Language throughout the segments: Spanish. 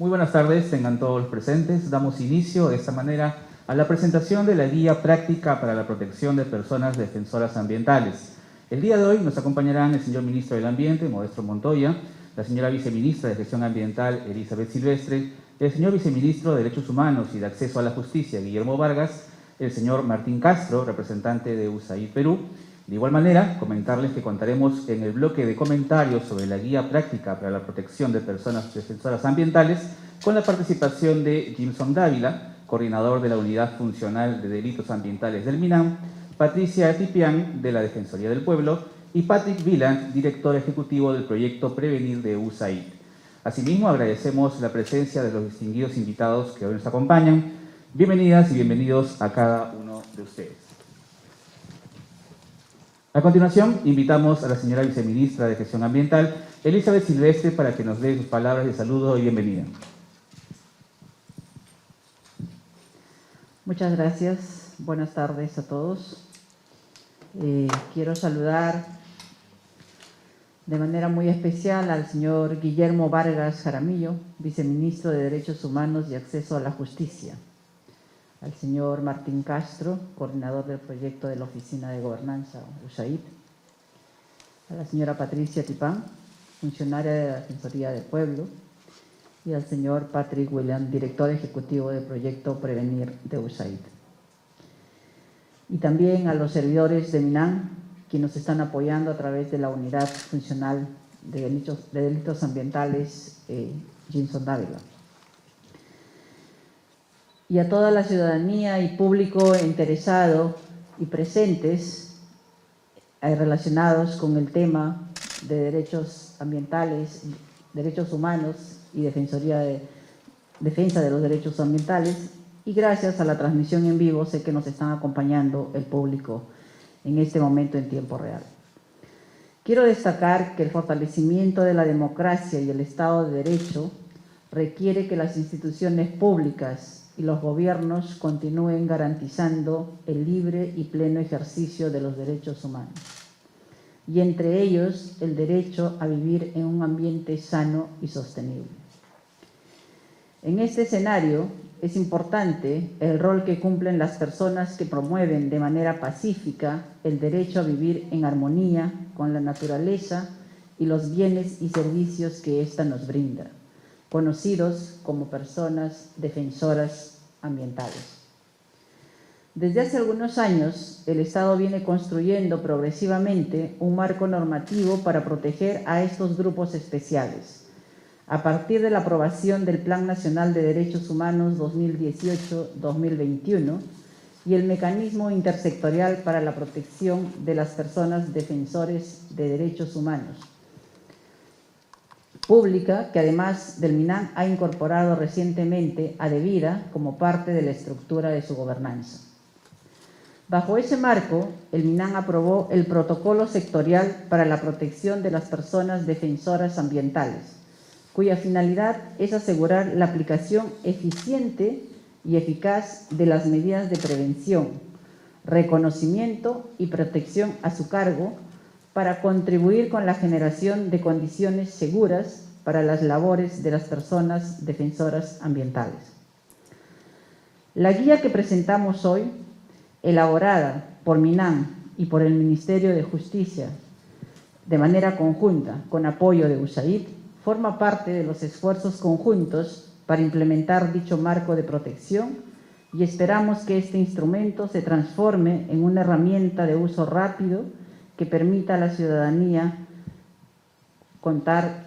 Muy buenas tardes, tengan todos los presentes. Damos inicio de esta manera a la presentación de la Guía Práctica para la Protección de Personas Defensoras Ambientales. El día de hoy nos acompañarán el señor Ministro del Ambiente, Modesto Montoya, la señora Viceministra de Gestión Ambiental, Elizabeth Silvestre, el señor Viceministro de Derechos Humanos y de Acceso a la Justicia, Guillermo Vargas, el señor Martín Castro, representante de USAID Perú. De igual manera, comentarles que contaremos en el bloque de comentarios sobre la Guía Práctica para la Protección de Personas Defensoras Ambientales con la participación de Jimson Dávila, coordinador de la Unidad Funcional de Delitos Ambientales del MINAM, Patricia Tipián, de la Defensoría del Pueblo, y Patrick Wieland, director ejecutivo del proyecto Prevenir de USAID. Asimismo, agradecemos la presencia de los distinguidos invitados que hoy nos acompañan. Bienvenidas y bienvenidos a cada uno de ustedes. A continuación, invitamos a la señora Viceministra de Gestión Ambiental, Elizabeth Silvestre, para que nos dé sus palabras de saludo y bienvenida. Muchas gracias. Buenas tardes a todos. Quiero saludar de manera muy especial al señor Guillermo Vargas Jaramillo, Viceministro de Derechos Humanos y Acceso a la Justicia, al señor Martín Castro, coordinador del proyecto de la Oficina de Gobernanza USAID, a la señora Patricia Tipán, funcionaria de la Defensoría del Pueblo, y al señor Patrick Wieland, director ejecutivo del proyecto Prevenir de USAID. Y también a los servidores de MINAM, quienes nos están apoyando a través de la Unidad Funcional de Delitos Ambientales, Jimson Dávila. Y a toda la ciudadanía y público interesado y presentes relacionados con el tema de derechos ambientales, derechos humanos y defensa de los derechos ambientales. Y gracias a la transmisión en vivo sé que nos están acompañando el público en este momento en tiempo real. Quiero destacar que el fortalecimiento de la democracia y el Estado de Derecho requiere que las instituciones públicas y los gobiernos continúen garantizando el libre y pleno ejercicio de los derechos humanos, y entre ellos el derecho a vivir en un ambiente sano y sostenible. En este escenario es importante el rol que cumplen las personas que promueven de manera pacífica el derecho a vivir en armonía con la naturaleza y los bienes y servicios que ésta nos brinda, conocidos como personas defensoras ambientales. Desde hace algunos años, el Estado viene construyendo progresivamente un marco normativo para proteger a estos grupos especiales, a partir de la aprobación del Plan Nacional de Derechos Humanos 2018-2021 y el Mecanismo Intersectorial para la Protección de las Personas Defensores de Derechos Humanos, pública, que además del MINAM ha incorporado recientemente a DEVIDA como parte de la estructura de su gobernanza. Bajo ese marco, el MINAM aprobó el Protocolo Sectorial para la Protección de las Personas Defensoras Ambientales, cuya finalidad es asegurar la aplicación eficiente y eficaz de las medidas de prevención, reconocimiento y protección a su cargo para contribuir con la generación de condiciones seguras para las labores de las personas defensoras ambientales. La guía que presentamos hoy, elaborada por MINAM y por el Ministerio de Justicia de manera conjunta con apoyo de USAID, forma parte de los esfuerzos conjuntos para implementar dicho marco de protección y esperamos que este instrumento se transforme en una herramienta de uso rápido que permita a la ciudadanía contar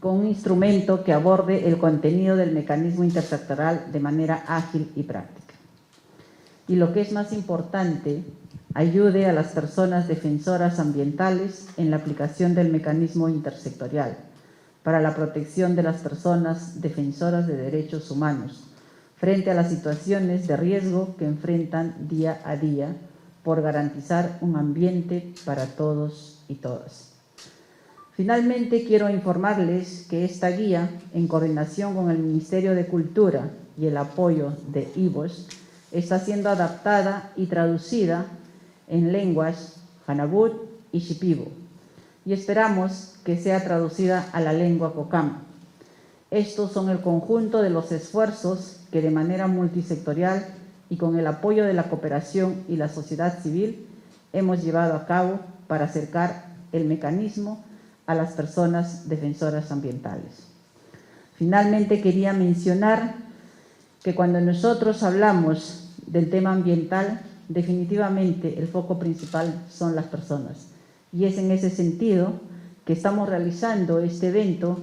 con un instrumento que aborde el contenido del mecanismo intersectorial de manera ágil y práctica. Y lo que es más importante, ayude a las personas defensoras ambientales en la aplicación del mecanismo intersectorial para la protección de las personas defensoras de derechos humanos frente a las situaciones de riesgo que enfrentan día a día por garantizar un ambiente para todos y todas. Finalmente, quiero informarles que esta guía, en coordinación con el Ministerio de Cultura y el apoyo de IVOS, está siendo adaptada y traducida en lenguas Hanabut y Shipibo, y esperamos que sea traducida a la lengua cocama. Estos son el conjunto de los esfuerzos que de manera multisectorial y con el apoyo de la cooperación y la sociedad civil hemos llevado a cabo para acercar el mecanismo a las personas defensoras ambientales. Finalmente, quería mencionar que cuando nosotros hablamos del tema ambiental, definitivamente el foco principal son las personas. Y es en ese sentido que estamos realizando este evento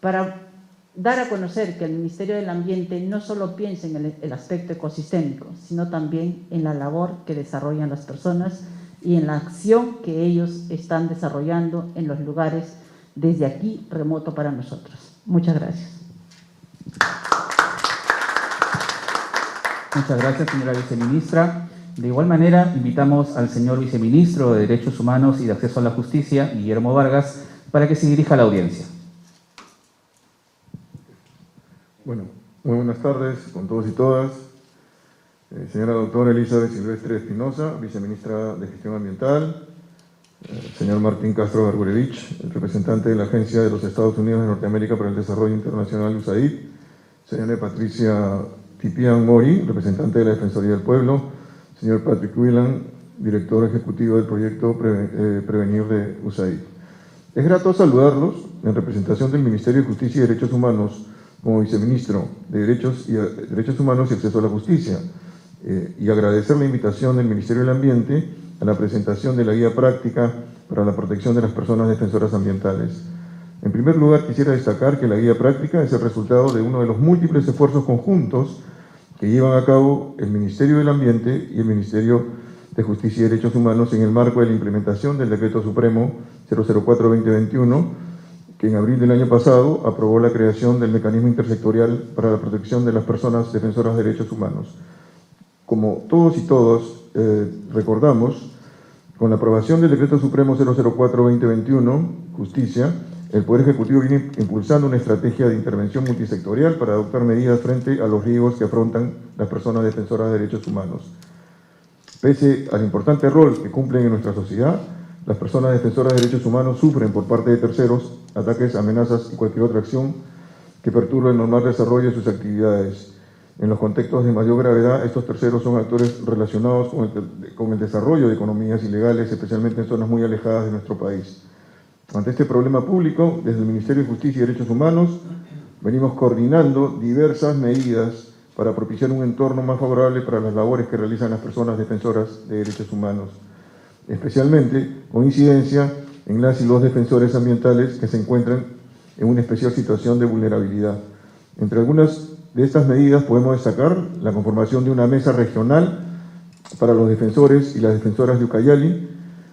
para dar a conocer que el Ministerio del Ambiente no solo piensa en el aspecto ecosistémico, sino también en la labor que desarrollan las personas y en la acción que ellos están desarrollando en los lugares desde aquí remoto para nosotros. Muchas gracias. Muchas gracias, señora viceministra. De igual manera, invitamos al señor viceministro de Derechos Humanos y de Acceso a la Justicia, Guillermo Vargas, para que se dirija a la audiencia. Bueno, muy buenas tardes con todos y todas. Señora doctora Elizabeth Silvestre Espinosa, viceministra de Gestión Ambiental. Señor Martín Castro Gargurevich, el representante de la Agencia de los Estados Unidos de Norteamérica para el Desarrollo Internacional, USAID. Señora Patricia Tipian Mori, representante de la Defensoría del Pueblo. Señor Patrick Whelan, director ejecutivo del proyecto Prevenir de USAID. Es grato saludarlos en representación del Ministerio de Justicia y Derechos Humanos como viceministro de Derechos Humanos y Acceso a la Justicia, y agradecer la invitación del Ministerio del Ambiente a la presentación de la guía práctica para la protección de las personas defensoras ambientales. En primer lugar, quisiera destacar que la guía práctica es el resultado de uno de los múltiples esfuerzos conjuntos que llevan a cabo el Ministerio del Ambiente y el Ministerio de Justicia y Derechos Humanos en el marco de la implementación del Decreto Supremo 004-2021, que en abril del año pasado aprobó la creación del Mecanismo Intersectorial para la Protección de las Personas Defensoras de Derechos Humanos. Como todos y todas recordamos, con la aprobación del Decreto Supremo 004-2021, Justicia, el Poder Ejecutivo viene impulsando una estrategia de intervención multisectorial para adoptar medidas frente a los riesgos que afrontan las personas defensoras de derechos humanos. Pese al importante rol que cumplen en nuestra sociedad, las personas defensoras de derechos humanos sufren por parte de terceros ataques, amenazas y cualquier otra acción que perturbe el normal desarrollo de sus actividades. En los contextos de mayor gravedad, estos terceros son actores relacionados con el desarrollo de economías ilegales, especialmente en zonas muy alejadas de nuestro país. Ante este problema público, desde el Ministerio de Justicia y Derechos Humanos, venimos coordinando diversas medidas para propiciar un entorno más favorable para las labores que realizan las personas defensoras de derechos humanos, especialmente con incidencia en las y los defensores ambientales que se encuentran en una especial situación de vulnerabilidad. Entre algunas de estas medidas podemos destacar la conformación de una mesa regional para los defensores y las defensoras de Ucayali,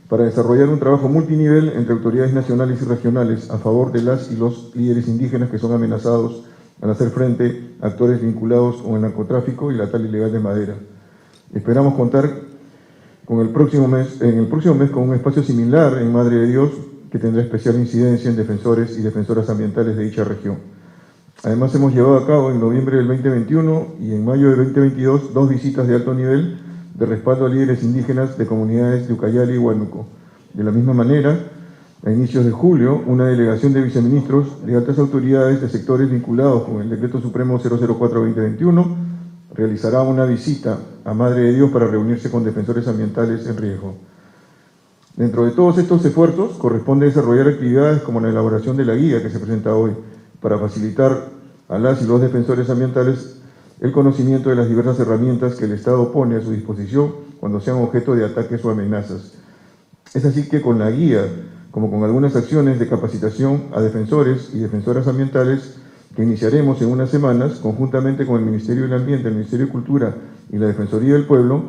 para desarrollar un trabajo multinivel entre autoridades nacionales y regionales a favor de las y los líderes indígenas que son amenazados al hacer frente a actores vinculados con el narcotráfico y la tala ilegal de madera. Esperamos contar en el próximo mes con un espacio similar en Madre de Dios que tendrá especial incidencia en defensores y defensoras ambientales de dicha región. Además, hemos llevado a cabo en noviembre del 2021 y en mayo del 2022 2 visitas de alto nivel de respaldo a líderes indígenas de comunidades de Ucayali y Huánuco. De la misma manera, a inicios de julio, una delegación de viceministros de altas autoridades de sectores vinculados con el Decreto Supremo 004-2021 realizará una visita a Madre de Dios para reunirse con defensores ambientales en riesgo. Dentro de todos estos esfuerzos, corresponde desarrollar actividades como la elaboración de la guía que se presenta hoy, para facilitar a las y los defensores ambientales el conocimiento de las diversas herramientas que el Estado pone a su disposición cuando sean objeto de ataques o amenazas. Es así que con la guía, como con algunas acciones de capacitación a defensores y defensoras ambientales que iniciaremos en unas semanas, conjuntamente con el Ministerio del Ambiente, el Ministerio de Cultura y la Defensoría del Pueblo,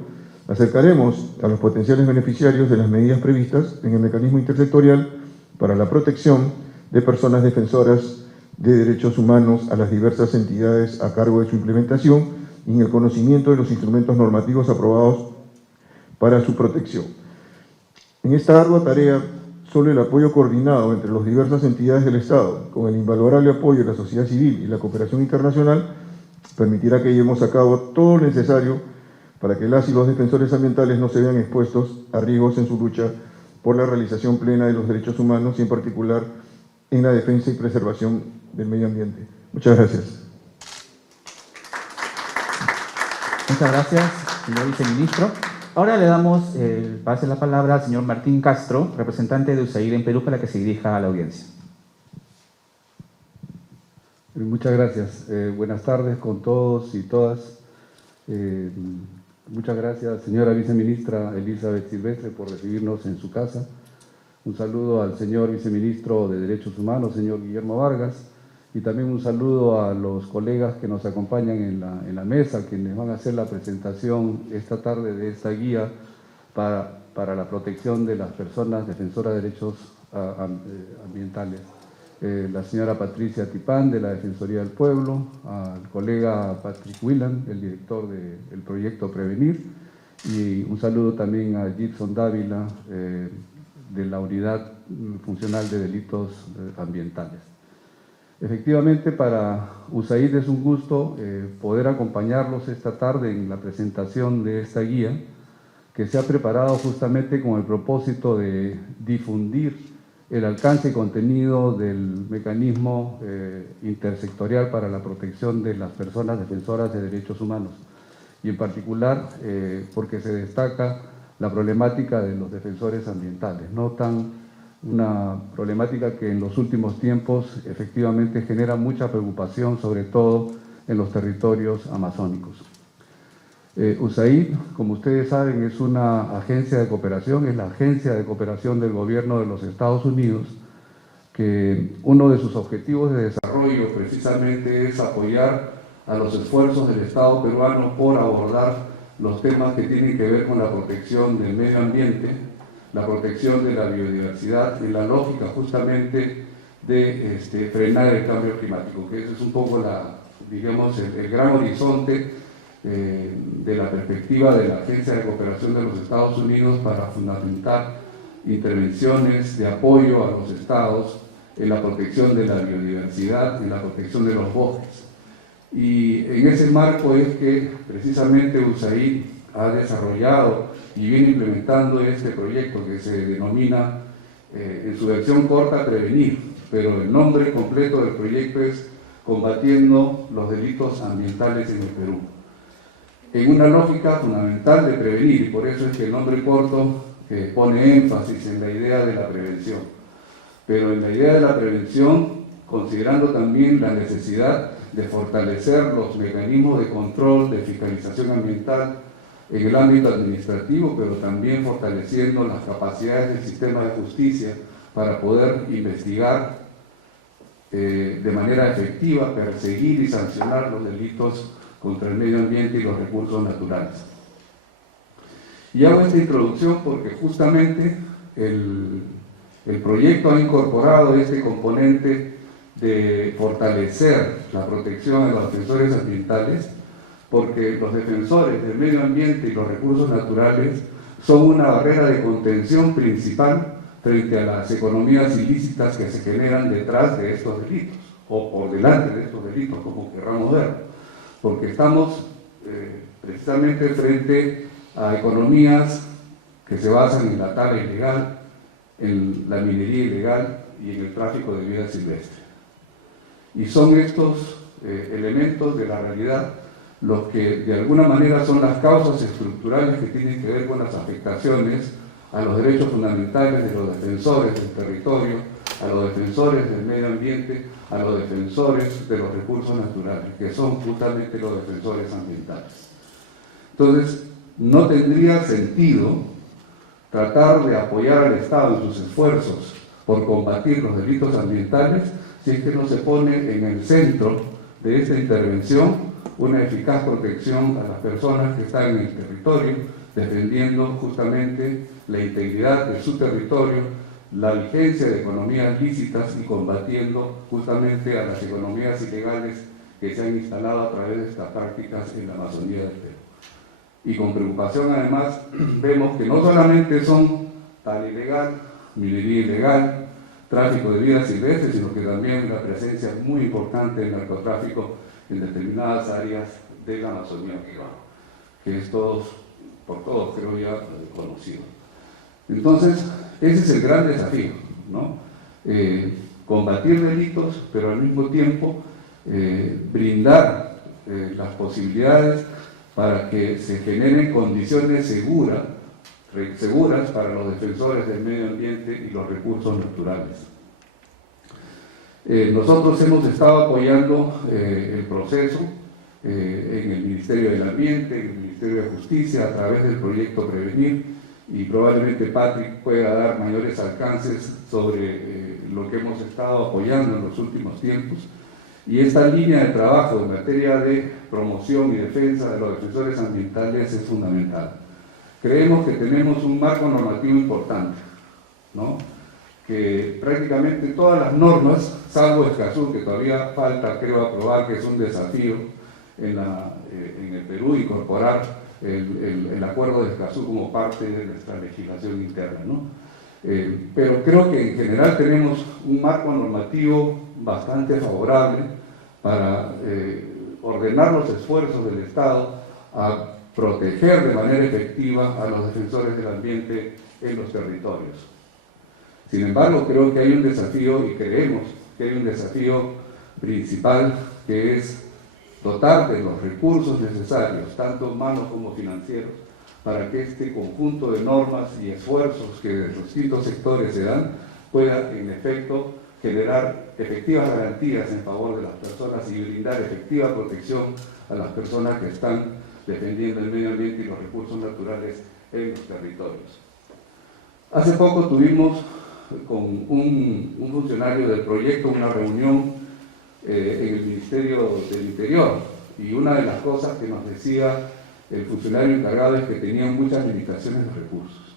acercaremos a los potenciales beneficiarios de las medidas previstas en el mecanismo intersectorial para la protección de personas defensoras de derechos humanos a las diversas entidades a cargo de su implementación y en el conocimiento de los instrumentos normativos aprobados para su protección. En esta ardua tarea, solo el apoyo coordinado entre las diversas entidades del Estado, con el invalorable apoyo de la sociedad civil y la cooperación internacional, permitirá que llevemos a cabo todo lo necesario para que las y los defensores ambientales no se vean expuestos a riesgos en su lucha por la realización plena de los derechos humanos y en particular en la defensa y preservación del medio ambiente. Muchas gracias. Muchas gracias, señor viceministro. Ahora le damos el pase de la palabra al señor Martín Castro, representante de USAID en Perú, para que se dirija a la audiencia. Muchas gracias. Buenas tardes con todos y todas. Muchas gracias, señora viceministra Elizabeth Silvestre, por recibirnos en su casa. Un saludo al señor viceministro de Derechos Humanos, señor Guillermo Vargas, y también un saludo a los colegas que nos acompañan en la mesa, quienes van a hacer la presentación esta tarde de esta guía para la protección de las personas defensoras de derechos ambientales. La señora Patricia Tipán, de la Defensoría del Pueblo, al colega Patrick Whelan, el director del proyecto Prevenir, y un saludo también a Gibson Dávila, de la Unidad Funcional de Delitos Ambientales. Efectivamente, para USAID es un gusto poder acompañarlos esta tarde en la presentación de esta guía, que se ha preparado justamente con el propósito de difundir el alcance y contenido del mecanismo intersectorial para la protección de las personas defensoras de derechos humanos, y en particular porque se destaca la problemática de los defensores ambientales, una problemática que en los últimos tiempos efectivamente genera mucha preocupación, sobre todo en los territorios amazónicos. USAID, como ustedes saben, es una agencia de cooperación, es la agencia de cooperación del gobierno de los Estados Unidos, que uno de sus objetivos de desarrollo precisamente es apoyar a los esfuerzos del Estado peruano por abordar los temas que tienen que ver con la protección del medio ambiente, la protección de la biodiversidad, en la lógica justamente de frenar el cambio climático, que ese es un poco el gran horizonte de la perspectiva de la Agencia de Cooperación de los Estados Unidos para fundamentar intervenciones de apoyo a los estados en la protección de la biodiversidad, en la protección de los bosques. Y en ese marco es que precisamente USAID ha desarrollado y viene implementando este proyecto que se denomina, en su versión corta, Prevenir, pero el nombre completo del proyecto es Combatiendo los Delitos Ambientales en el Perú, en una lógica fundamental de prevenir, y por eso es que el nombre corto pone énfasis en la idea de la prevención. Pero en la idea de la prevención, considerando también la necesidad de fortalecer los mecanismos de control, de fiscalización ambiental en el ámbito administrativo, pero también fortaleciendo las capacidades del sistema de justicia para poder investigar de manera efectiva, perseguir y sancionar los delitos contra el medio ambiente y los recursos naturales. Y hago esta introducción porque justamente el proyecto ha incorporado este componente de fortalecer la protección de los defensores ambientales, porque los defensores del medio ambiente y los recursos naturales son una barrera de contención principal frente a las economías ilícitas que se generan detrás de estos delitos, o por delante de estos delitos, como querramos verlo. Porque estamos precisamente frente a economías que se basan en la tala ilegal, en la minería ilegal y en el tráfico de vida silvestre. Y son estos elementos de la realidad los que de alguna manera son las causas estructurales que tienen que ver con las afectaciones a los derechos fundamentales de los defensores del territorio, a los defensores del medio ambiente, a los defensores de los recursos naturales, que son justamente los defensores ambientales. Entonces, no tendría sentido tratar de apoyar al Estado en sus esfuerzos por combatir los delitos ambientales si es que no se pone en el centro de esta intervención una eficaz protección a las personas que están en el territorio, defendiendo justamente la integridad de su territorio, la vigencia de economías lícitas y combatiendo justamente a las economías ilegales que se han instalado a través de estas prácticas en la Amazonía del Perú. Y con preocupación además vemos que no solamente son tala ilegal, minería ilegal, tráfico de vida silvestre, sino que también la presencia muy importante del narcotráfico en determinadas áreas de la Amazonía peruana, que es por todos creo ya conocido. Entonces, Ese es el gran desafío, ¿no? Combatir delitos, pero al mismo tiempo brindar las posibilidades para que se generen condiciones seguras para los defensores del medio ambiente y los recursos naturales. Nosotros hemos estado apoyando el proceso en el Ministerio del Ambiente, en el Ministerio de Justicia, a través del proyecto Prevenir, y probablemente Patrick pueda dar mayores alcances sobre lo que hemos estado apoyando en los últimos tiempos. Y esta línea de trabajo en materia de promoción y defensa de los defensores ambientales es fundamental. Creemos que tenemos un marco normativo importante, ¿no? Que prácticamente todas las normas, salvo Escazú, que todavía falta, creo, aprobar, que es un desafío en el Perú, incorporar el acuerdo de Escazú como parte de nuestra legislación interna, ¿no? Pero creo que en general tenemos un marco normativo bastante favorable para ordenar los esfuerzos del Estado a proteger de manera efectiva a los defensores del ambiente en los territorios. Sin embargo, creo que hay un desafío, y creemos que hay un desafío principal, que es dotar de los recursos necesarios, tanto humanos como financieros, para que este conjunto de normas y esfuerzos que de los distintos sectores se dan pueda, en efecto, generar efectivas garantías en favor de las personas y brindar efectiva protección a las personas que están defendiendo el medio ambiente y los recursos naturales en los territorios. Hace poco tuvimos con un funcionario del proyecto una reunión en el Ministerio del Interior, y una de las cosas que nos decía el funcionario encargado es que tenían muchas limitaciones de recursos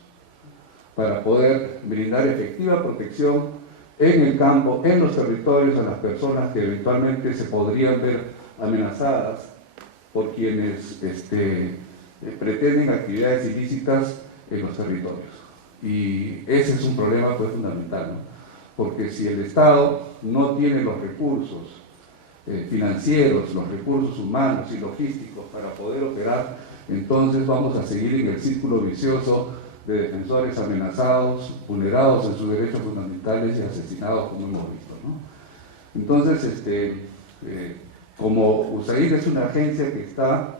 para poder brindar efectiva protección en el campo, en los territorios, a las personas que eventualmente se podrían ver amenazadas por quienes pretenden actividades ilícitas en los territorios. Y ese es un problema pues fundamental, ¿no? Porque si el Estado no tiene los recursos financieros, los recursos humanos y logísticos para poder operar, entonces vamos a seguir en el círculo vicioso de defensores amenazados, vulnerados en sus derechos fundamentales y asesinados, como hemos visto, ¿no? Entonces, como USAID es una agencia que está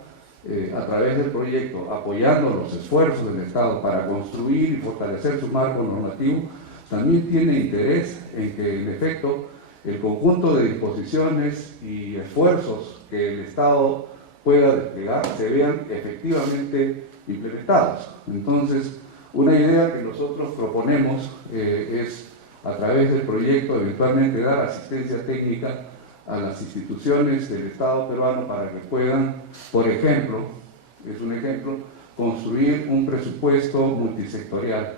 a través del proyecto apoyando los esfuerzos del Estado para construir y fortalecer su marco normativo, también tiene interés en que, en efecto, el conjunto de disposiciones y esfuerzos que el Estado pueda desplegar se vean efectivamente implementados. Entonces, una idea que nosotros proponemos es, a través del proyecto, eventualmente dar asistencia técnica a las instituciones del Estado peruano para que puedan, por ejemplo, es un ejemplo, construir un presupuesto multisectorial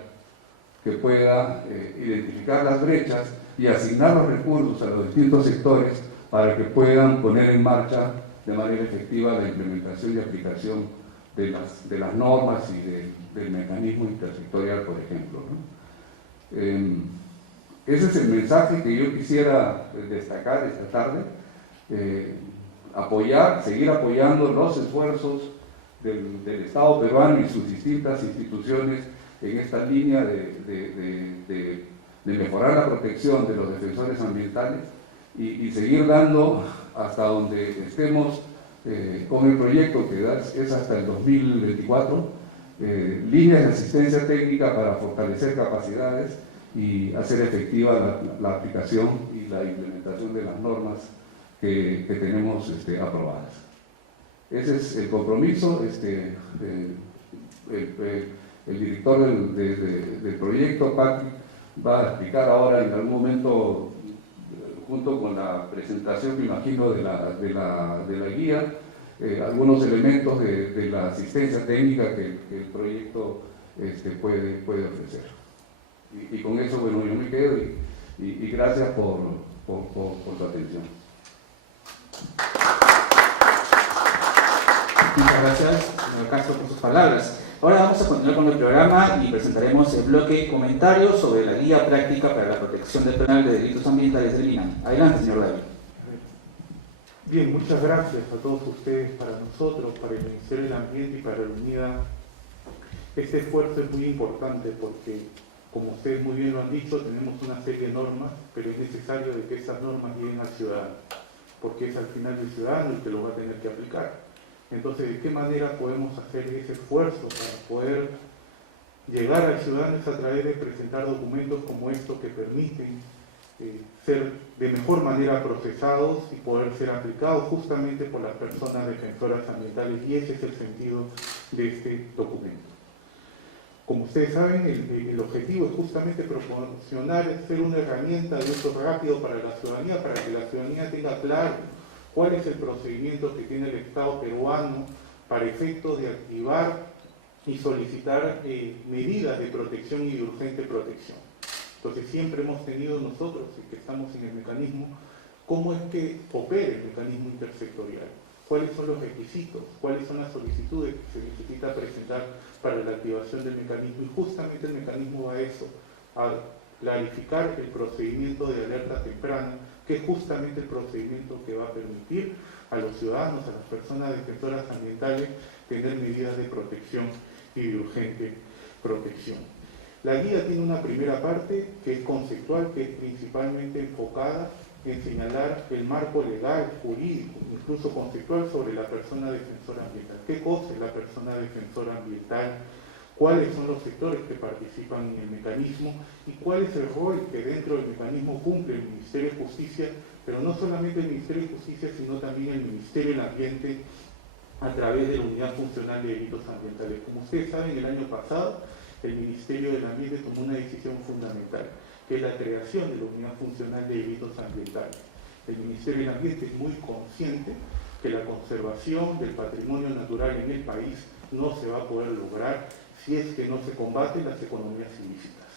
que pueda identificar las brechas y asignar los recursos a los distintos sectores para que puedan poner en marcha de manera efectiva la implementación y aplicación de las normas y del mecanismo intersectorial, por ejemplo, ¿no? Ese es el mensaje que yo quisiera destacar esta tarde, seguir apoyando los esfuerzos del Estado peruano y sus distintas instituciones en esta línea de mejorar la protección de los defensores ambientales y seguir dando hasta donde estemos con el proyecto, que es hasta el 2024, líneas de asistencia técnica para fortalecer capacidades y hacer efectiva la aplicación y la implementación de las normas que tenemos aprobadas. Ese es el compromiso. El director del proyecto, Patrick, va a explicar ahora en algún momento, junto con la presentación, me imagino, de la guía, algunos elementos de la asistencia técnica que el proyecto puede ofrecer. Y con eso, bueno, yo me quedo y gracias por su atención. Muchas gracias, señor Castro, por sus palabras. Ahora vamos a continuar con el programa y presentaremos el bloque de comentarios sobre la guía práctica para la protección del penal de delitos ambientales del INAM. Adelante, señor David. Bien, muchas gracias a todos ustedes, para nosotros, para el Ministerio del Ambiente y para la UNIDA. Este esfuerzo es muy importante porque Como ustedes muy bien lo han dicho, tenemos una serie de normas, pero es necesario de que esas normas lleguen al ciudadano, porque es al final el ciudadano el que lo va a tener que aplicar. Entonces, ¿de qué manera podemos hacer ese esfuerzo para poder llegar al ciudadano? Es a través de presentar documentos como estos que permiten ser de mejor manera procesados y poder ser aplicados justamente por las personas defensoras ambientales, y ese es el sentido de este documento. Como ustedes saben, el objetivo es justamente proporcionar, ser una herramienta de uso rápido para la ciudadanía, para que la ciudadanía tenga claro cuál es el procedimiento que tiene el Estado peruano para efectos de activar y solicitar medidas de protección y de urgente protección. Entonces siempre hemos tenido nosotros, y que estamos en el mecanismo, cómo es que opera el mecanismo intersectorial, cuáles son los requisitos, cuáles son las solicitudes que se necesita presentar para la activación del mecanismo, y justamente el mecanismo va a eso, a clarificar el procedimiento de alerta temprana, que es justamente el procedimiento que va a permitir a los ciudadanos, a las personas defensoras ambientales, tener medidas de protección y de urgente protección. La guía tiene una primera parte que es conceptual, que es principalmente enfocada en señalar el marco legal, jurídico, incluso conceptual sobre la persona defensora ambiental. ¿Qué cosa es la persona defensora ambiental? ¿Cuáles son los sectores que participan en el mecanismo? ¿Y cuál es el rol que dentro del mecanismo cumple el Ministerio de Justicia? Pero no solamente el Ministerio de Justicia, sino también el Ministerio del Ambiente a través de la Unidad Funcional de Delitos Ambientales. Como ustedes saben, el año pasado el Ministerio del Ambiente tomó una decisión fundamental, que es la creación de la Unidad Funcional de Delitos Ambientales. El Ministerio del Ambiente es muy consciente que la conservación del patrimonio natural en el país no se va a poder lograr si es que no se combaten las economías ilícitas.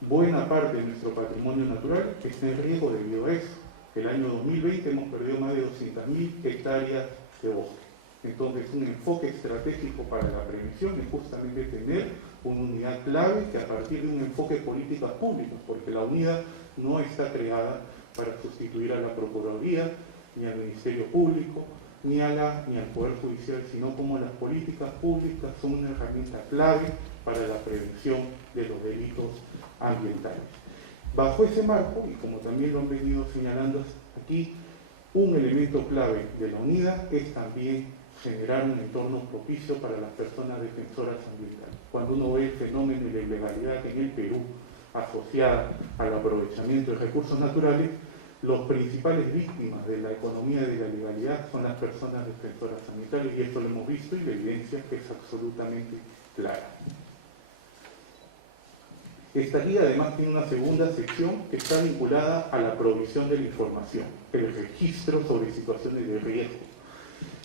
Buena parte de nuestro patrimonio natural está en riesgo debido a eso. El año 2020 hemos perdido más de 200.000 hectáreas de bosque. Entonces, un enfoque estratégico para la prevención es justamente tener una unidad clave que, a partir de un enfoque de políticas públicas, porque la unidad no está creada para sustituir a la Procuraduría, ni al Ministerio Público, ni al Poder Judicial, sino como las políticas públicas son una herramienta clave para la prevención de los delitos ambientales. Bajo ese marco, y como también lo han venido señalando aquí, un elemento clave de la unidad es también generar un entorno propicio para las personas defensoras ambientales. Cuando uno ve el fenómeno y la ilegalidad en el Perú asociada al aprovechamiento de recursos naturales, los principales víctimas de la economía de la ilegalidad son las personas defensoras ambientales, y esto lo hemos visto y la evidencia es absolutamente clara. Esta guía además tiene una segunda sección que está vinculada a la provisión de la información, el registro sobre situaciones de riesgo.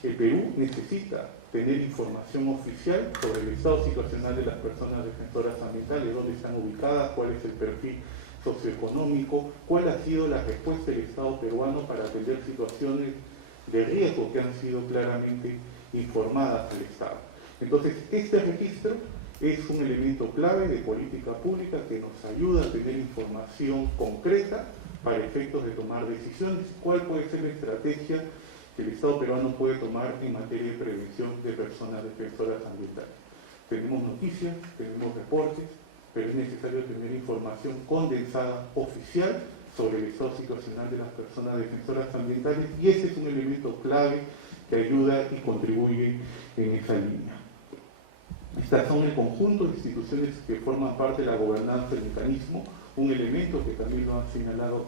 El Perú necesita tener información oficial sobre el estado situacional de las personas defensoras ambientales, dónde están ubicadas, cuál es el perfil socioeconómico, cuál ha sido la respuesta del Estado peruano para atender situaciones de riesgo que han sido claramente informadas al Estado. Entonces, este registro es un elemento clave de política pública que nos ayuda a tener información concreta para efectos de tomar decisiones. ¿Cuál puede ser la estrategia que el Estado peruano puede tomar en materia de prevención de personas defensoras ambientales? Tenemos noticias, tenemos reportes, pero es necesario tener información condensada oficial sobre el estado situacional de las personas defensoras ambientales, y ese es un elemento clave que ayuda y contribuye en esa línea. Estas son el conjunto de instituciones que forman parte de la gobernanza del mecanismo. Un elemento que también lo han señalado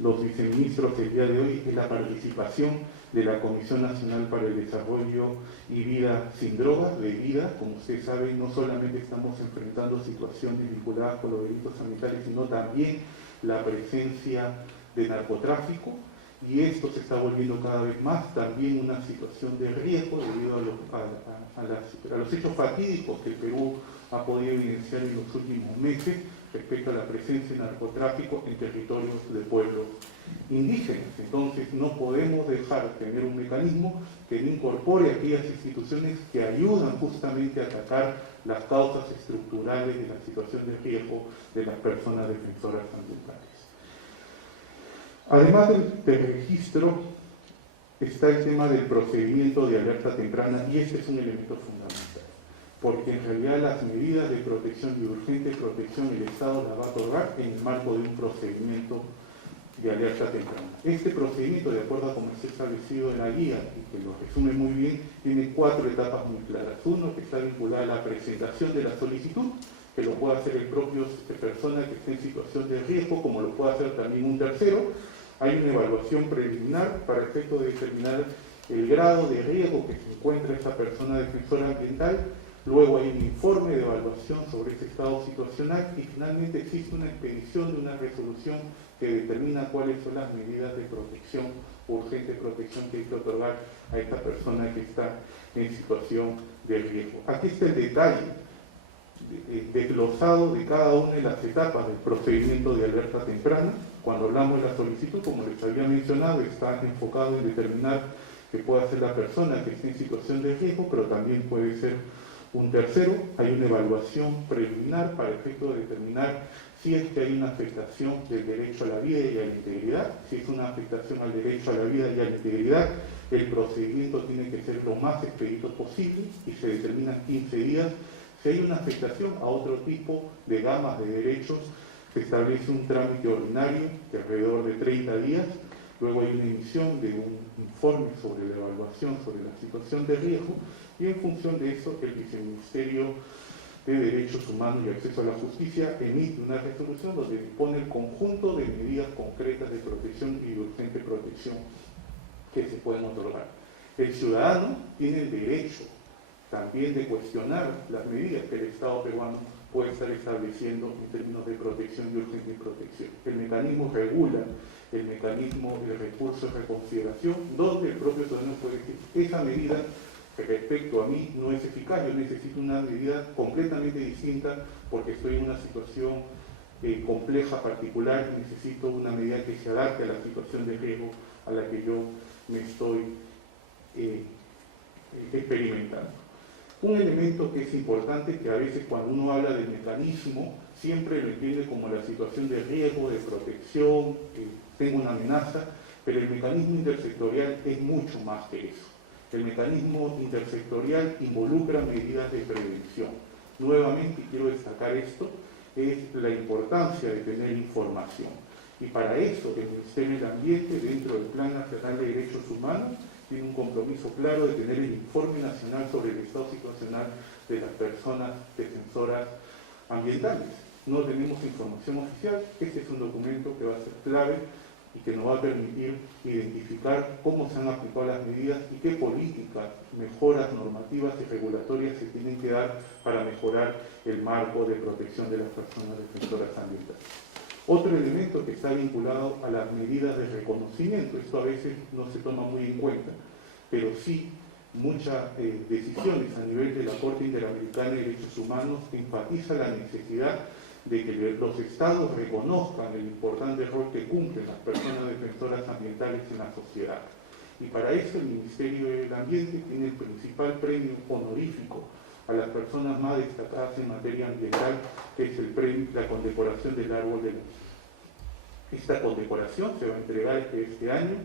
los viceministros el día de hoy es la participación de la Comisión Nacional para el Desarrollo y Vida sin Drogas, de VIDA. Como ustedes saben, no solamente estamos enfrentando situaciones vinculadas con los delitos ambientales, sino también la presencia de narcotráfico, y esto se está volviendo cada vez más también una situación de riesgo debido a los hechos fatídicos que el Perú ha podido evidenciar en los últimos meses respecto a la presencia de narcotráfico en territorios de pueblos indígenas. Entonces no podemos dejar de tener un mecanismo que no incorpore aquellas instituciones que ayudan justamente a atacar las causas estructurales de la situación de riesgo de las personas defensoras ambientales. Además del registro, está el tema del procedimiento de alerta temprana, y este es un elemento fundamental. porque en realidad las medidas de protección y urgente protección el Estado las va a otorgar en el marco de un procedimiento de alerta temprana. Este procedimiento, de acuerdo a como está establecido en la guía, y que lo resume muy bien, tiene 4 etapas muy claras. Uno, que está vinculada a la presentación de la solicitud, que lo puede hacer el propio persona que esté en situación de riesgo, como lo puede hacer también un tercero. Hay una evaluación preliminar para efecto de determinar el grado de riesgo que se encuentra esa persona defensora ambiental. Luego hay un informe de evaluación sobre ese estado situacional y finalmente existe una expedición de una resolución que determina cuáles son las medidas de protección, urgente protección que hay que otorgar a esta persona que está en situación de riesgo. Aquí está el detalle desglosado de cada una de las etapas del procedimiento de alerta temprana. Cuando hablamos de la solicitud, como les había mencionado, está enfocado en determinar que puede ser la persona que esté en situación de riesgo, pero también puede ser un tercero. Hay una evaluación preliminar para efecto de determinar si es que hay una afectación del derecho a la vida y a la integridad. Si es una afectación al derecho a la vida y a la integridad, el procedimiento tiene que ser lo más expedito posible y se determinan 15 días. Si hay una afectación a otro tipo de gamas de derechos, se establece un trámite ordinario de alrededor de 30 días. Luego hay una emisión de un informe sobre la evaluación sobre la situación de riesgo y en función de eso el Viceministerio de Derechos Humanos y Acceso a la Justicia emite una resolución donde dispone el conjunto de medidas concretas de protección y de urgente protección que se pueden otorgar. El ciudadano tiene el derecho también de cuestionar las medidas que el Estado peruano puede estar estableciendo en términos de protección y urgente protección. El mecanismo regula el mecanismo de recurso de reconsideración, donde el propio ciudadano puede decir, esa medida que respecto a mí no es eficaz, yo necesito una medida completamente distinta porque estoy en una situación compleja, particular, y necesito una medida que se adapte a la situación de riesgo a la que yo me estoy experimentando. Un elemento que es importante, que a veces cuando uno habla del mecanismo, siempre lo entiende como la situación de riesgo, de protección, tengo una amenaza, pero el mecanismo intersectorial es mucho más que eso. El mecanismo intersectorial involucra medidas de prevención. Nuevamente, y quiero destacar esto, es la importancia de tener información. Y para eso el Ministerio del Ambiente, dentro del Plan Nacional de Derechos Humanos, tiene un compromiso claro de tener el informe nacional sobre el estado situacional de las personas defensoras ambientales. No tenemos información oficial, este es un documento que va a ser clave y que nos va a permitir identificar cómo se han aplicado las medidas y qué políticas, mejoras normativas y regulatorias se tienen que dar para mejorar el marco de protección de las personas defensoras ambientales. Otro elemento que está vinculado a las medidas de reconocimiento, esto a veces no se toma muy en cuenta, pero sí muchas decisiones a nivel de la Corte Interamericana de Derechos Humanos enfatiza la necesidad de que los estados reconozcan el importante rol que cumplen las personas defensoras ambientales en la sociedad. Y para eso el Ministerio del Ambiente tiene el principal premio honorífico a las personas más destacadas en materia ambiental, que es el premio, la condecoración del árbol de la vida. Esta condecoración se va a entregar este año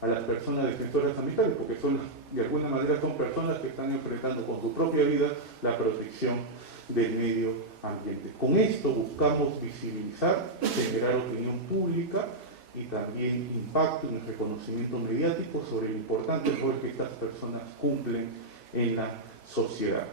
a las personas defensoras ambientales, porque de alguna manera son personas que están enfrentando con su propia vida la protección del medio ambiente. Con esto buscamos visibilizar, generar opinión pública y también impacto en el reconocimiento mediático sobre el importante rol que estas personas cumplen en la sociedad.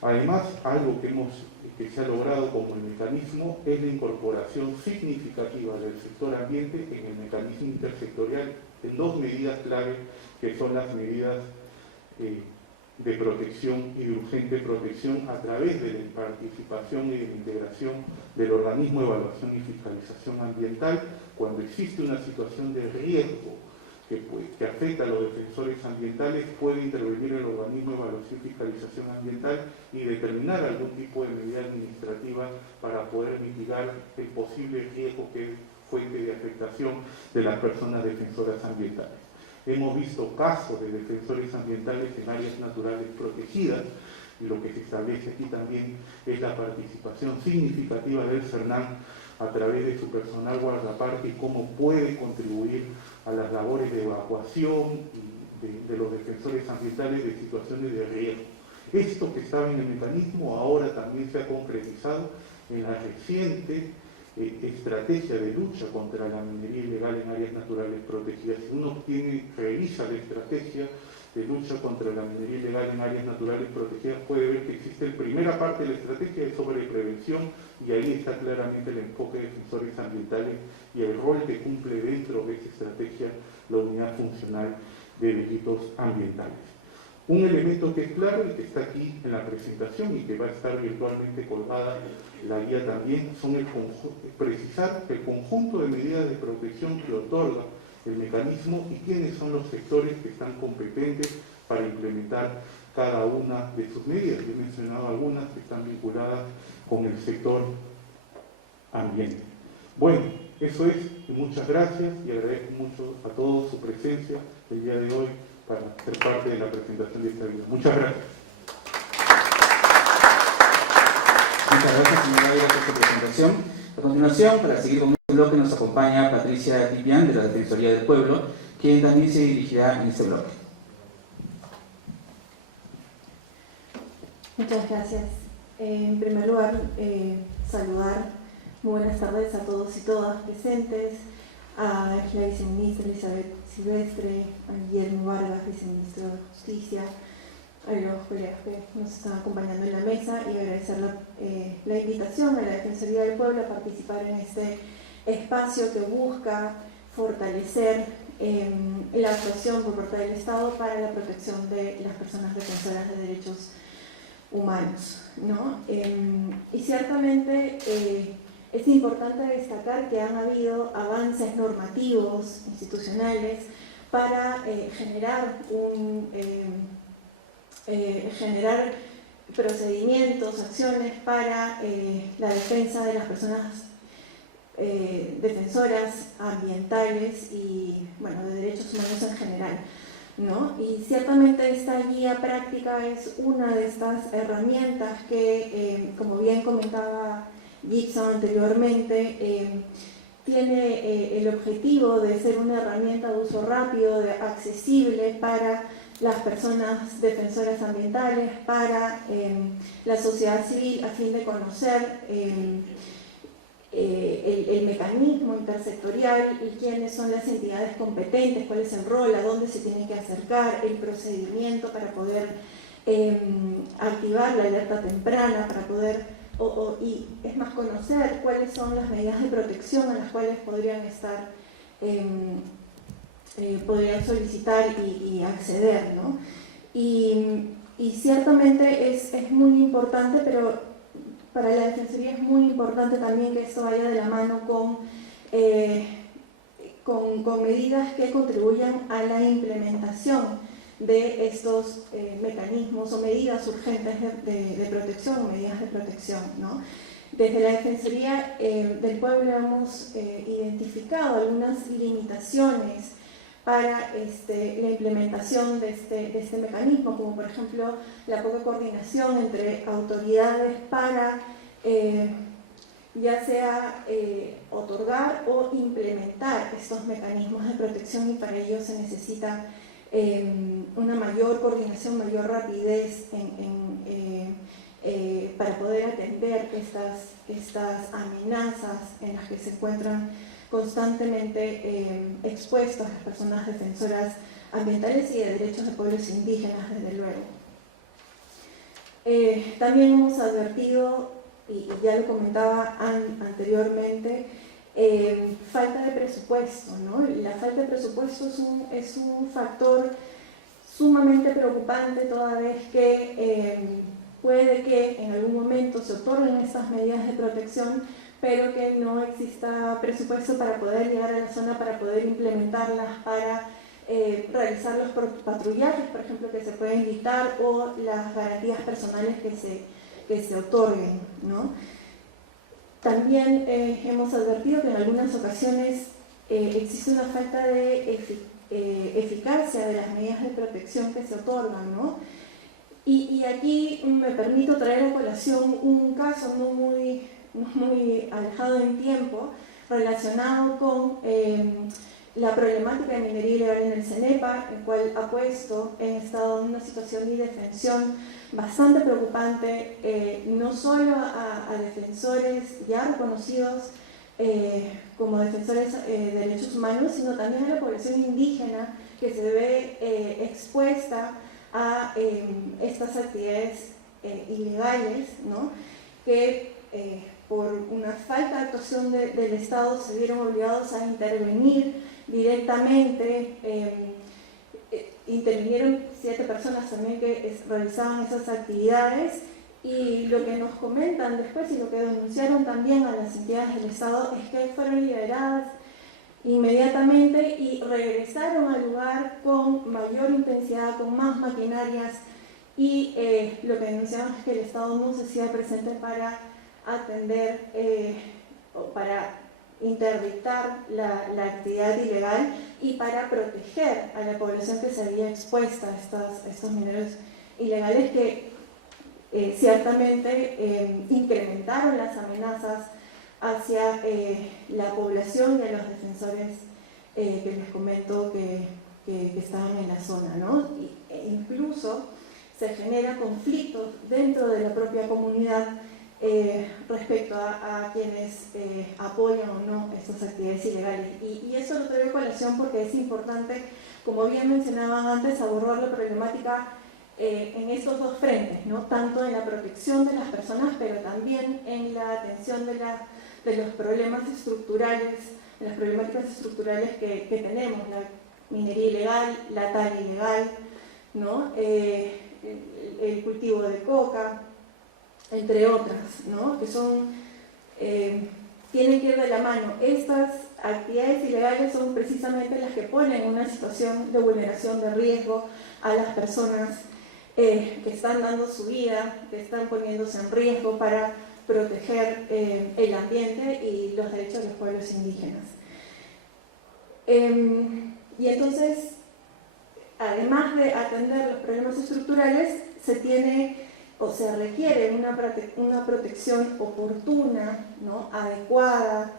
Además, algo que se ha logrado como el mecanismo es la incorporación significativa del sector ambiente en el mecanismo intersectorial en 2 medidas clave, que son las medidas de protección y de urgente protección a través de la participación y de la integración del organismo de evaluación y fiscalización ambiental cuando existe una situación de riesgo que afecta a los defensores ambientales. Puede intervenir el organismo de evaluación y fiscalización ambiental y determinar algún tipo de medida administrativa para poder mitigar el posible riesgo que es fuente de afectación de las personas defensoras ambientales. Hemos visto casos de defensores ambientales en áreas naturales protegidas y lo que se establece aquí también es la participación significativa del CERNAM a través de su personal guardaparque y cómo puede contribuir a las labores de evacuación de los defensores ambientales de situaciones de riesgo. Esto que estaba en el mecanismo ahora también se ha concretizado en la reciente estrategia de lucha contra la minería ilegal en áreas naturales protegidas. Si uno revisa la estrategia de lucha contra la minería ilegal en áreas naturales protegidas, puede ver que existe la primera parte de la estrategia es sobre prevención, y ahí está claramente el enfoque de defensores ambientales y el rol que cumple dentro de esa estrategia la unidad funcional de delitos ambientales. Un elemento que es claro y que está aquí en la presentación y que va a estar virtualmente colgada la guía también, son precisar el conjunto de medidas de protección que otorga el mecanismo y quiénes son los sectores que están competentes para implementar cada una de sus medidas. Yo he mencionado algunas que están vinculadas con el sector ambiente. Bueno, eso es, y muchas gracias, y agradezco mucho a todos su presencia el día de hoy para ser parte de la presentación de esta guía. Muchas gracias. Muchas gracias, señora Vega, por su presentación. A continuación, para seguir con este bloque, nos acompaña Patricia Tipián, de la Defensoría del Pueblo, quien también se dirigirá en este bloque. Muchas gracias. En primer lugar, saludar, muy buenas tardes a todos y todas presentes, a la viceministra Elizabeth Silvestre, a Guillermo Vargas, viceministro de Justicia, a los colegas que nos están acompañando en la mesa, y agradecer la invitación a la Defensoría del Pueblo a participar en este espacio que busca fortalecer la actuación por parte del Estado para la protección de las personas defensoras de derechos humanos, ¿no? Y ciertamente es importante destacar que han habido avances normativos, institucionales, para generar procedimientos, acciones para la defensa de las personas defensoras ambientales y, bueno, de derechos humanos en general, ¿no? Y ciertamente esta guía práctica es una de estas herramientas que, como bien comentaba Gibson anteriormente, tiene el objetivo de ser una herramienta de uso rápido, accesible para las personas defensoras ambientales, para la sociedad civil, a fin de conocer el mecanismo intersectorial y quiénes son las entidades competentes, cuál es el rol, a dónde se tiene que acercar, el procedimiento para poder activar la alerta temprana, para poder, y es más, conocer cuáles son las medidas de protección a las cuales podrían estar, podrían solicitar y acceder, ¿no? Y ciertamente es muy importante, pero para la Defensoría es muy importante también que esto vaya de la mano con medidas que contribuyan a la implementación de estos mecanismos o medidas urgentes de protección, medidas de protección, ¿no? Desde la Defensoría del Pueblo hemos identificado algunas limitaciones para la implementación de este mecanismo, como por ejemplo la poca coordinación entre autoridades para ya sea otorgar o implementar estos mecanismos de protección, y para ello se necesita una mayor coordinación, mayor rapidez para poder atender estas amenazas en las que se encuentran constantemente expuestas las personas defensoras ambientales y de derechos de pueblos indígenas, desde luego. También hemos advertido, y ya lo comentaba anteriormente, falta de presupuesto, ¿no? La falta de presupuesto es un factor sumamente preocupante, toda vez que puede que en algún momento se otorguen estas medidas de protección, pero que no exista presupuesto para poder llegar a la zona, para poder implementarlas, para realizar los patrullajes, por ejemplo, que se pueden dictar, o las garantías personales que se otorguen, ¿no? También hemos advertido que en algunas ocasiones existe una falta de eficacia de las medidas de protección que se otorgan, ¿no? Y aquí me permito traer a colación un caso no muy alejado en tiempo, relacionado con la problemática de minería ilegal en el CENEPA, el cual ha puesto en estado en una situación de indefensión bastante preocupante, no solo a defensores ya reconocidos como defensores de derechos humanos, sino también a la población indígena que se ve expuesta a estas actividades ilegales, ¿no? Que por una falta de actuación del Estado se vieron obligados a intervenir directamente. Intervinieron 7 personas también que realizaban esas actividades, y lo que nos comentan después y lo que denunciaron también a las entidades del Estado es que fueron liberadas inmediatamente y regresaron al lugar con mayor intensidad, con más maquinarias, y lo que denunciaban es que el Estado no se hacía presente para atender o para interdictar la actividad ilegal y para proteger a la población que se había expuesta a estos mineros ilegales que ciertamente incrementaron las amenazas hacia la población y a los defensores que les comento que estaban en la zona, ¿no? E incluso se generan conflictos dentro de la propia comunidad respecto a quienes apoyan o no estas actividades ilegales. Y eso lo traigo a colación porque es importante, como bien mencionaban antes, abordar la problemática en estos dos frentes, ¿no? Tanto en la protección de las personas, pero también en la atención de los problemas estructurales, de las problemáticas estructurales que tenemos, la minería ilegal, la tala ilegal, ¿no? El cultivo de coca, entre otras, ¿no? Que son, tienen que ir de la mano. Estas actividades ilegales son precisamente las que ponen en una situación de vulneración de riesgo a las personas que están dando su vida, que están poniéndose en riesgo para proteger el ambiente y los derechos de los pueblos indígenas. Y entonces, además de atender los problemas estructurales, se tiene o se requiere una protección oportuna, ¿no? Adecuada,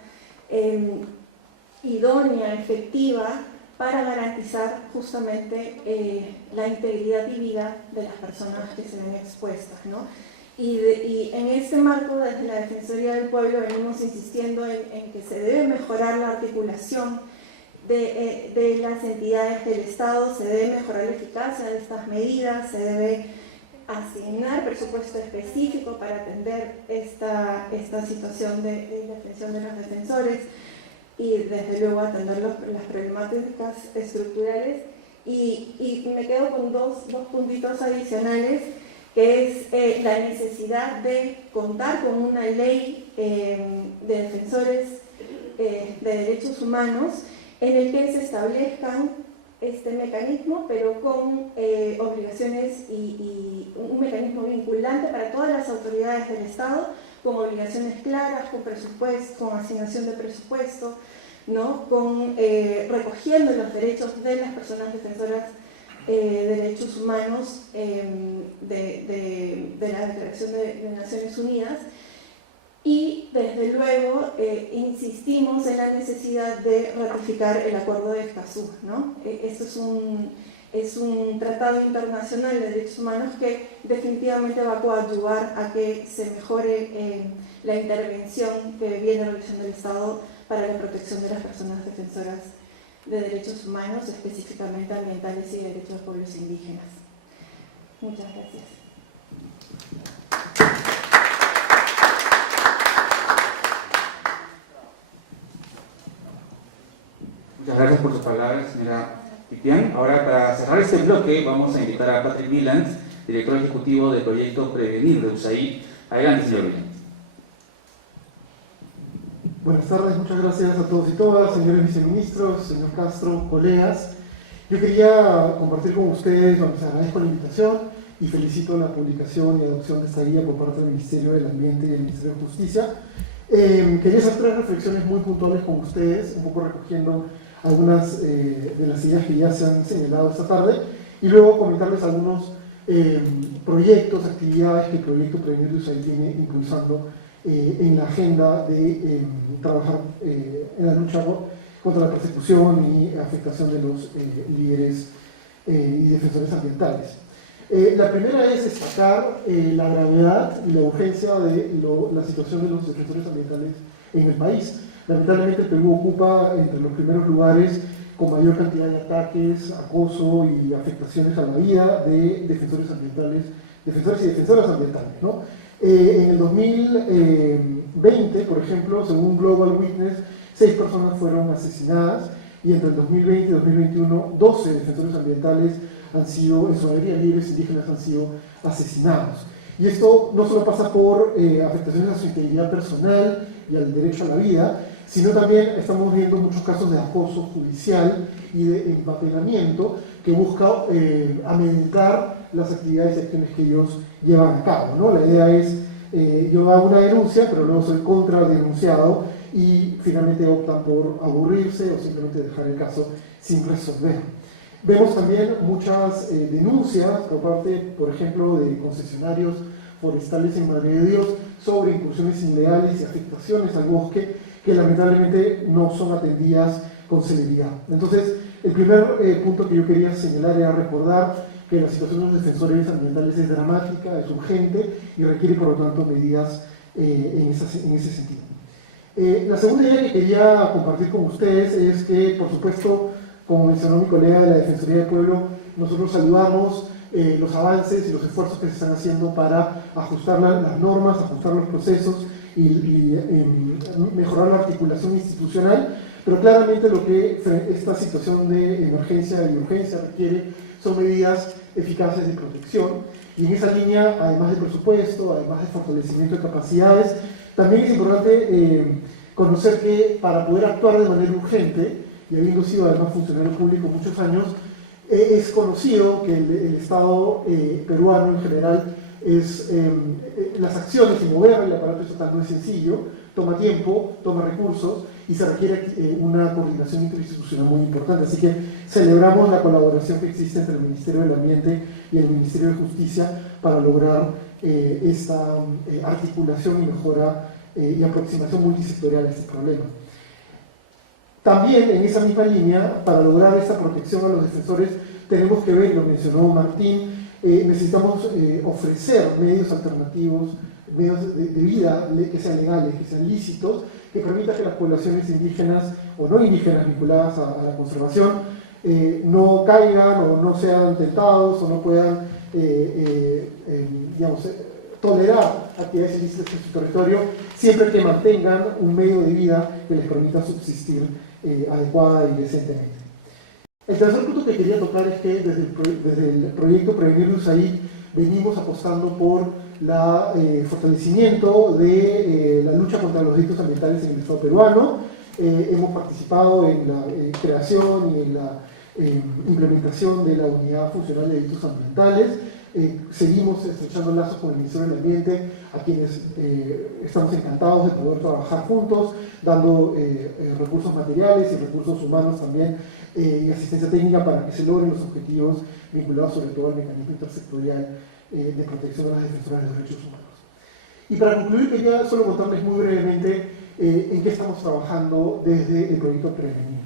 idónea, efectiva, para garantizar justamente la integridad y vida de las personas que se ven expuestas, ¿no? Y en este marco, desde la Defensoría del Pueblo, venimos insistiendo en que se debe mejorar la articulación de las entidades del Estado, se debe mejorar la eficacia de estas medidas, se debe asignar presupuesto específico para atender esta situación de indefensión de los defensores y desde luego atender las problemáticas estructurales. Y me quedo con dos puntitos adicionales, que es la necesidad de contar con una ley de defensores de derechos humanos en el que se establezcan este mecanismo, pero con obligaciones y un mecanismo vinculante para todas las autoridades del Estado, con obligaciones claras, con presupuesto, con asignación de presupuesto, ¿no? Recogiendo los derechos de las personas defensoras de derechos humanos de la Declaración de Naciones Unidas. Y desde luego insistimos en la necesidad de ratificar el Acuerdo de Escazú, ¿no? Esto es un tratado internacional de derechos humanos que definitivamente va a coadyuvar a que se mejore la intervención que viene realizando el Estado para la protección de las personas defensoras de derechos humanos, específicamente ambientales y derechos de pueblos indígenas. Muchas gracias. Muchas gracias por sus palabras, señora Pipián. Ahora, para cerrar este bloque, vamos a invitar a Patrick Milans, director ejecutivo del proyecto Prevenir de USAID. Adelante, señor Milans. Buenas tardes, muchas gracias a todos y todas, señores viceministros, señor Castro, colegas. Yo quería compartir con ustedes, les agradezco la invitación y felicito la publicación y adopción de esta guía por parte del Ministerio del Ambiente y del Ministerio de Justicia. Quería hacer 3 reflexiones muy puntuales con ustedes, un poco recogiendo algunas de las ideas que ya se han señalado esta tarde, y luego comentarles algunos proyectos, actividades que el proyecto Prevenir de USAID viene impulsando en la agenda de trabajar en la lucha contra la persecución y afectación de los líderes y defensores ambientales. La primera es destacar la gravedad y la urgencia de la situación de los defensores ambientales en el país. Lamentablemente Perú ocupa entre los primeros lugares con mayor cantidad de ataques, acoso y afectaciones a la vida de defensores ambientales, defensores y defensoras ambientales, ¿no? En el 2020, por ejemplo, según Global Witness, 6 personas fueron asesinadas y entre el 2020 y 2021, 12 defensores ambientales han sido, en su mayoría líderes indígenas, han sido asesinados. Y esto no solo pasa por afectaciones a su integridad personal y al derecho a la vida, sino también estamos viendo muchos casos de acoso judicial y de empapelamiento que busca amedrentar las actividades y acciones que ellos llevan a cabo, ¿no? La idea es, yo hago una denuncia, pero luego soy contradenunciado y finalmente optan por aburrirse o simplemente dejar el caso sin resolver. Vemos también muchas denuncias por parte, por ejemplo, de concesionarios forestales en Madre de Dios sobre incursiones ilegales y afectaciones al bosque que lamentablemente no son atendidas con celeridad. Entonces, el primer punto que yo quería señalar era recordar que la situación de los defensores ambientales es dramática, es urgente y requiere por lo tanto medidas en ese sentido. La segunda idea que quería compartir con ustedes es que, por supuesto, como mencionó mi colega de la Defensoría del Pueblo, nosotros saludamos los avances y los esfuerzos que se están haciendo para ajustar las normas, ajustar los procesos y mejorar la articulación institucional, pero claramente lo que esta situación de emergencia y urgencia requiere son medidas eficaces de protección, y en esa línea, además de presupuesto, además de fortalecimiento de capacidades, también es importante conocer que para poder actuar de manera urgente, y habiendo sido además funcionario público muchos años, es conocido que el Estado peruano en general las acciones y mover el aparato estatal no es sencillo, toma tiempo, toma recursos y se requiere una coordinación interinstitucional muy importante. Así que celebramos la colaboración que existe entre el Ministerio del Ambiente y el Ministerio de Justicia para lograr esta articulación y mejora y aproximación multisectorial a este problema. También en esa misma línea, para lograr esta protección a los defensores, tenemos que ver, lo mencionó Martín, necesitamos ofrecer medios alternativos, medios de vida que sean legales, que sean lícitos, que permitan que las poblaciones indígenas o no indígenas vinculadas a la conservación no caigan o no sean tentados o no puedan, tolerar actividades ilícitas en su territorio, siempre que mantengan un medio de vida que les permita subsistir adecuada y decentemente. El tercer punto que quería tocar es que desde el proyecto Prevenir USAID venimos apostando por el fortalecimiento de la lucha contra los delitos ambientales en el Estado peruano. Hemos participado en la creación y en la implementación de la Unidad Funcional de Delitos Ambientales. Seguimos estrechando lazos con el Ministerio del Ambiente, a quienes estamos encantados de poder trabajar juntos, dando recursos materiales y recursos humanos también, y asistencia técnica para que se logren los objetivos vinculados sobre todo al mecanismo intersectorial de protección de las defensoras de los derechos humanos. Y para concluir, quería solo contarles muy brevemente en qué estamos trabajando desde el proyecto Prevenir.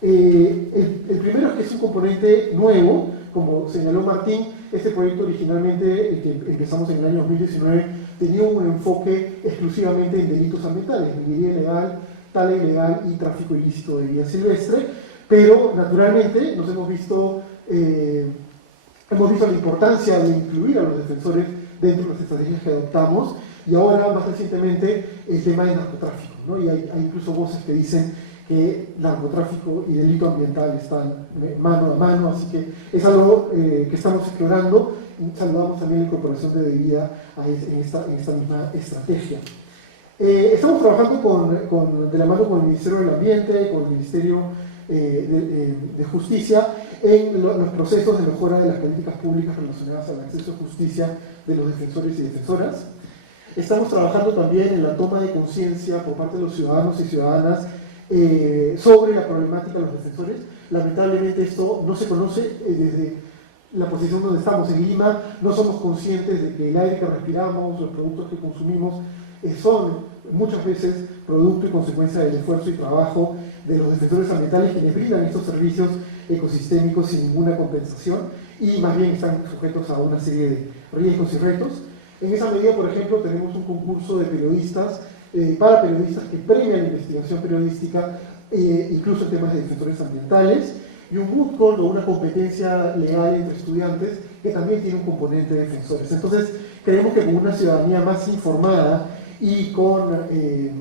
El primero es que es un componente nuevo, como señaló Martín. Este proyecto originalmente, que empezamos en el año 2019, tenía un enfoque exclusivamente en delitos ambientales, minería ilegal, tala ilegal y tráfico ilícito de vida silvestre, pero naturalmente nos hemos visto la importancia de incluir a los defensores dentro de las estrategias que adoptamos, y ahora más recientemente el tema del narcotráfico, ¿no? Y hay incluso voces que dicen que narcotráfico y delito ambiental están mano a mano, así que es algo que estamos explorando. Saludamos también la incorporación de vida en esta misma estrategia. Estamos trabajando de la mano con el Ministerio del Ambiente, con el Ministerio de Justicia, en los procesos de mejora de las políticas públicas relacionadas al acceso a justicia de los defensores y defensoras. Estamos trabajando también en la toma de conciencia por parte de los ciudadanos y ciudadanas sobre la problemática de los defensores. Lamentablemente esto no se conoce desde la posición donde estamos en Lima. No somos conscientes de que el aire que respiramos, los productos que consumimos, son muchas veces producto y consecuencia del esfuerzo y trabajo de los defensores ambientales que les brindan estos servicios ecosistémicos sin ninguna compensación y más bien están sujetos a una serie de riesgos y retos. En esa medida, por ejemplo, tenemos un concurso de periodistas, para periodistas que premian la investigación periodística, incluso en temas de defensores ambientales, y un bootcamp o una competencia legal entre estudiantes que también tiene un componente de defensores. Entonces, creemos que con una ciudadanía más informada y con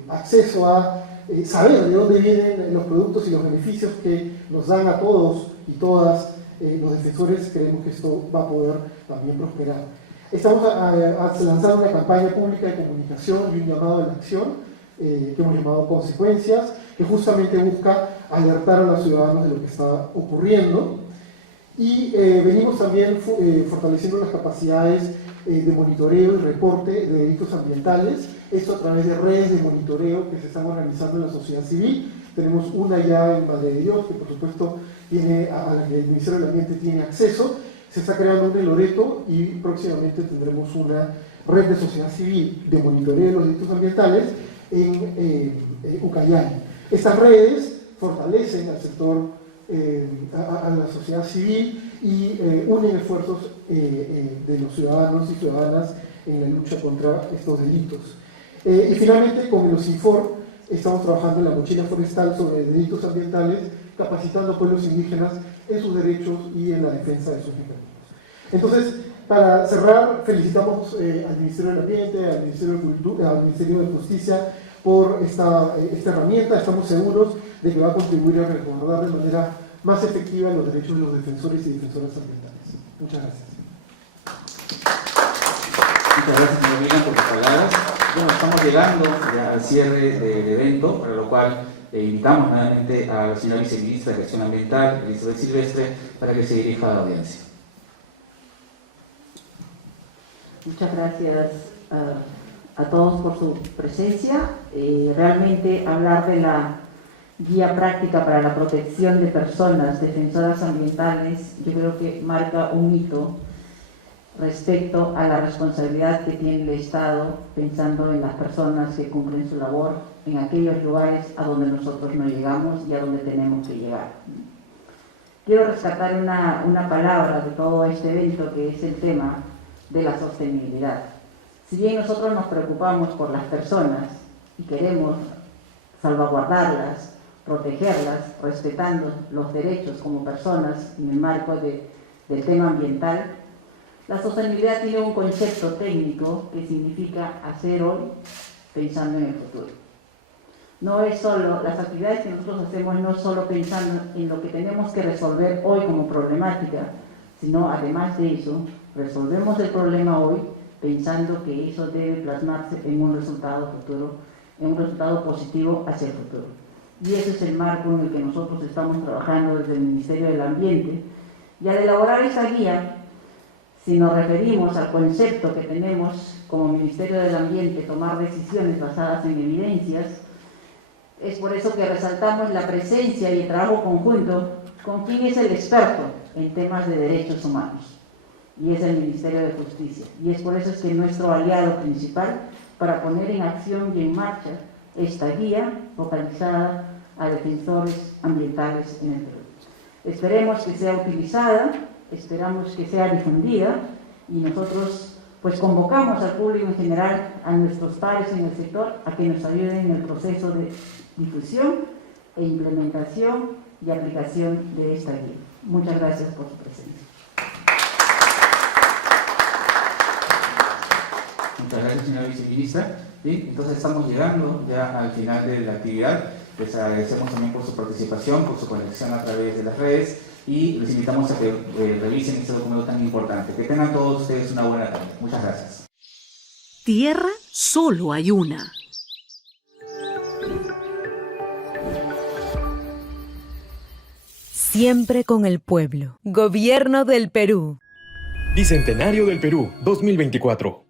acceso a saber de dónde vienen los productos y los beneficios que nos dan a todos y todas los defensores, creemos que esto va a poder también prosperar. Estamos lanzando una campaña pública de comunicación y un llamado a la acción que hemos llamado Consecuencias, que justamente busca alertar a los ciudadanos de lo que está ocurriendo. Y venimos también fortaleciendo las capacidades de monitoreo y reporte de delitos ambientales, esto a través de redes de monitoreo que se están organizando en la sociedad civil. Tenemos una ya en Madre de Dios, que por supuesto tiene, a la que el Ministerio del Ambiente tiene acceso. Se está creando un en Loreto y próximamente tendremos una red de sociedad civil de monitoreo de los delitos ambientales en Ucayali. Estas redes fortalecen al sector, a la sociedad civil y unen esfuerzos de los ciudadanos y ciudadanas en la lucha contra estos delitos. Y finalmente, con el OSINFOR, estamos trabajando en la mochila forestal sobre delitos ambientales, capacitando a pueblos indígenas en sus derechos y en la defensa de sus mecanismos. Entonces, para cerrar, felicitamos al Ministerio del Ambiente, al Ministerio de Cultura, al Ministerio de Justicia por esta herramienta. Estamos seguros de que va a contribuir a recordar de manera más efectiva los derechos de los defensores y defensoras ambientales. Muchas gracias. Muchas gracias, señor Mina, por sus palabras. Bueno, estamos llegando ya al cierre del evento, para lo cual invitamos nuevamente a la señora viceministra de Gestión Ambiental, Elizabeth Silvestre, para que se dirija a la audiencia. Muchas gracias a todos por su presencia. Realmente hablar de la guía práctica para la protección de personas defensoras ambientales, yo creo que marca un hito respecto a la responsabilidad que tiene el Estado pensando en las personas que cumplen su labor en aquellos lugares a donde nosotros no llegamos y a donde tenemos que llegar. Quiero rescatar una palabra de todo este evento, que es el tema de la sostenibilidad. Si bien nosotros nos preocupamos por las personas y queremos salvaguardarlas, protegerlas, respetando los derechos como personas en el marco del tema ambiental, la sostenibilidad tiene un concepto técnico que significa hacer hoy pensando en el futuro. No es solo, las actividades que nosotros hacemos no solo pensando en lo que tenemos que resolver hoy como problemática, sino además de eso, resolvemos el problema hoy pensando que eso debe plasmarse en un resultado futuro, en un resultado positivo hacia el futuro. Y ese es el marco en el que nosotros estamos trabajando desde el Ministerio del Ambiente. Y al elaborar esa guía, si nos referimos al concepto que tenemos como Ministerio del Ambiente, tomar decisiones basadas en evidencias, es por eso que resaltamos la presencia y el trabajo conjunto con quien es el experto en temas de derechos humanos, y es el Ministerio de Justicia. Y es por eso que es nuestro aliado principal para poner en acción y en marcha esta guía focalizada a defensores ambientales en el Perú. Esperemos que sea utilizada, esperamos que sea difundida, y nosotros pues convocamos al público en general, a nuestros pares en el sector, a que nos ayuden en el proceso de difusión e implementación y aplicación de esta guía. Muchas gracias por su presencia. Muchas gracias, señora viceministra. ¿Sí? Entonces estamos llegando ya al final de la actividad. Les agradecemos también por su participación, por su conexión a través de las redes, y les invitamos a que revisen este documento tan importante. Que tengan todos ustedes una buena tarde. Muchas gracias. Tierra solo hay una. Siempre con el pueblo. Gobierno del Perú. Bicentenario del Perú 2024.